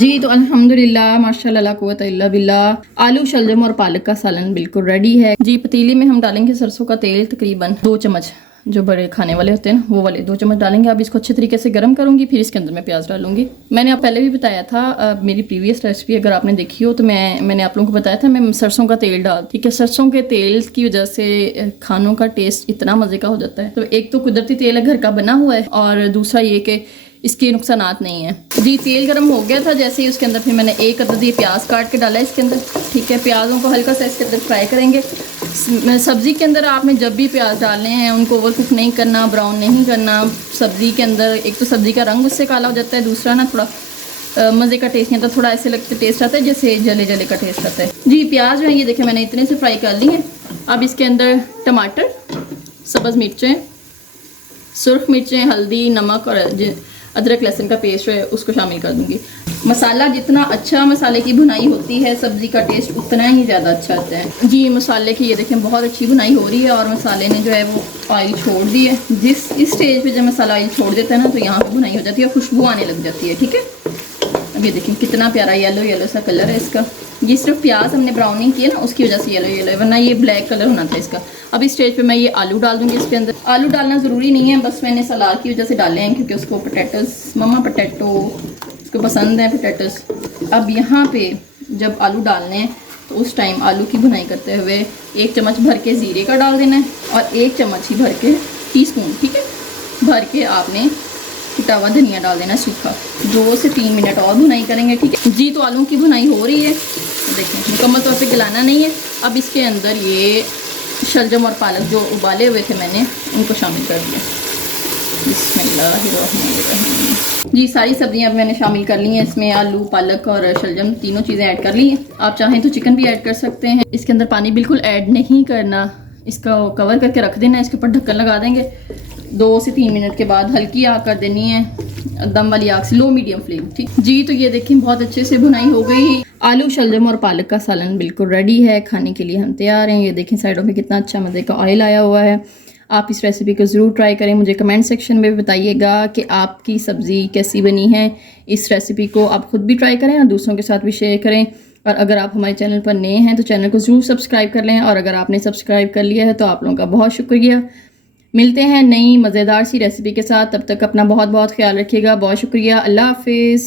जी तो अल्हम्दुलिल्लाह माशाल्लाह ला कुव्वता इल्ला बिल्लाह आलू शलजम और पालक का सालन बिल्कुल रेडी है जी। पतीली में हम डालेंगे सरसों का तेल, तकरीबन 2 चम्मच, जो बड़े खाने वाले होते हैं ना वो वाले 2 चम्मच डालेंगे। अब इसको अच्छे तरीके से गर्म करूंगी, फिर इसके अंदर मैं प्याज डालूंगी। मैंने आप पहले भी बताया था, मेरी प्रीवियस रेसिपी अगर आपने देखी हो तो मैंने आप लोगों को बताया था मैं सरसों का तेल डाल, ठीक है। सरसों के तेल की वजह से खानों का टेस्ट इतना मज़े का हो जाता है। तो एक तो कुदरती तेल है, घर का बना हुआ है, और दूसरा ये कि इसके नुकसानात नहीं है जी। तेल गर्म हो गया था जैसे ही उसके अंदर फिर मैंने एक अदद ये प्याज काट के डाला है इसके अंदर, ठीक है। प्याज़ों को हल्का सा इसके अंदर फ्राई करेंगे। सब्ज़ी के अंदर आपने जब भी प्याज डालने हैं उनको ओवर कुक नहीं करना, ब्राउन नहीं करना। सब्ज़ी के अंदर एक तो सब्ज़ी का रंग उससे काला हो जाता है, दूसरा ना थोड़ा मज़े का टेस्ट नहीं आता, थोड़ा ऐसे लगता टेस्ट आता है जैसे जले जले का टेस्ट आता है जी। प्याज जो है ये देखें मैंने इतने से फ्राई कर ली है। अब इसके अंदर टमाटर, सब्ज़ मिर्चें, सुर्ख मिर्चें, हल्दी, नमक और अदरक लहसुन का पेस्ट जो है उसको शामिल कर दूंगी। मसाला जितना अच्छा मसाले की भुनाई होती है सब्ज़ी का टेस्ट उतना ही ज़्यादा अच्छा आता है जी। मसाले की ये देखें बहुत अच्छी भुनाई हो रही है और मसाले ने जो है वो ऑयल छोड़ दी है। इस स्टेज पे जब मसाला ऑयल छोड़ देता है ना तो यहाँ पे भुनाई हो जाती है और खुशबू आने लग जाती है, ठीक है। अब ये देखें कितना प्यारा येलो येलो सा कलर है इसका। ये सिर्फ प्याज हमने ब्राउन नहीं किया ना उसकी वजह से येलो येलो है, वरना ये ब्लैक कलर होना था इसका। अब इस स्टेज पे मैं ये आलू डाल दूंगी इसके अंदर। आलू डालना ज़रूरी नहीं है, बस मैंने सलाद की वजह से डाले हैं क्योंकि उसको पोटैटोस, मम्मा पोटैटो उसको पसंद है पोटैटोस। अब यहाँ पे जब आलू डालने हैं तो उस टाइम आलू की भुनाई करते हुए 1 चम्मच भर के ज़ीरे का डाल देना है और 1 चम्मच ही भर के टीस्पून, ठीक है, भर के आपने कुटा हुआ धनिया डाल देना सूखा। 2 से 3 मिनट और भुनाई करेंगे, ठीक है जी। तो आलू की भुनाई हो रही है, देखें मुकम्मल तौर पे गलाना नहीं है। अब इसके अंदर ये शलजम और पालक जो उबाले हुए थे मैंने उनको शामिल कर दिया। बिस्मिल्लाहिर्रहमानिर्रहीम जी। सारी सब्जियां अब मैंने शामिल कर ली हैं इसमें, आलू, पालक और शलजम तीनों चीज़ें ऐड कर ली हैं। आप चाहें तो चिकन भी ऐड कर सकते हैं। इसके अंदर पानी बिल्कुल ऐड नहीं करना, इसका कवर करके रख देना है, इसके ऊपर ढक्कन लगा देंगे। 2 से 3 मिनट के बाद हल्की आग कर देनी है, दम वाली आग से, लो मीडियम फ्लेम, ठीक जी। तो ये देखें बहुत अच्छे से भुनाई हो गई। आलू शलजम और पालक का सालन बिल्कुल रेडी है, खाने के लिए हम तैयार हैं। ये देखें साइडों में कितना अच्छा मज़े का ऑयल आया हुआ है। आप इस रेसिपी को ज़रूर ट्राई करें, मुझे कमेंट सेक्शन में बताइएगा कि आपकी सब्ज़ी कैसी बनी है। इस रेसिपी को आप खुद भी ट्राई करें और दूसरों के साथ भी शेयर करें। और अगर आप हमारे चैनल पर नए हैं तो चैनल को ज़रूर सब्सक्राइब कर लें, और अगर आपने सब्सक्राइब कर लिया है तो आप लोगों का बहुत शुक्रिया। मिलते हैं नई मज़ेदार सी रेसिपी के साथ, तब तक अपना बहुत बहुत ख्याल रखिएगा। बहुत शुक्रिया, अल्लाह हाफिज़।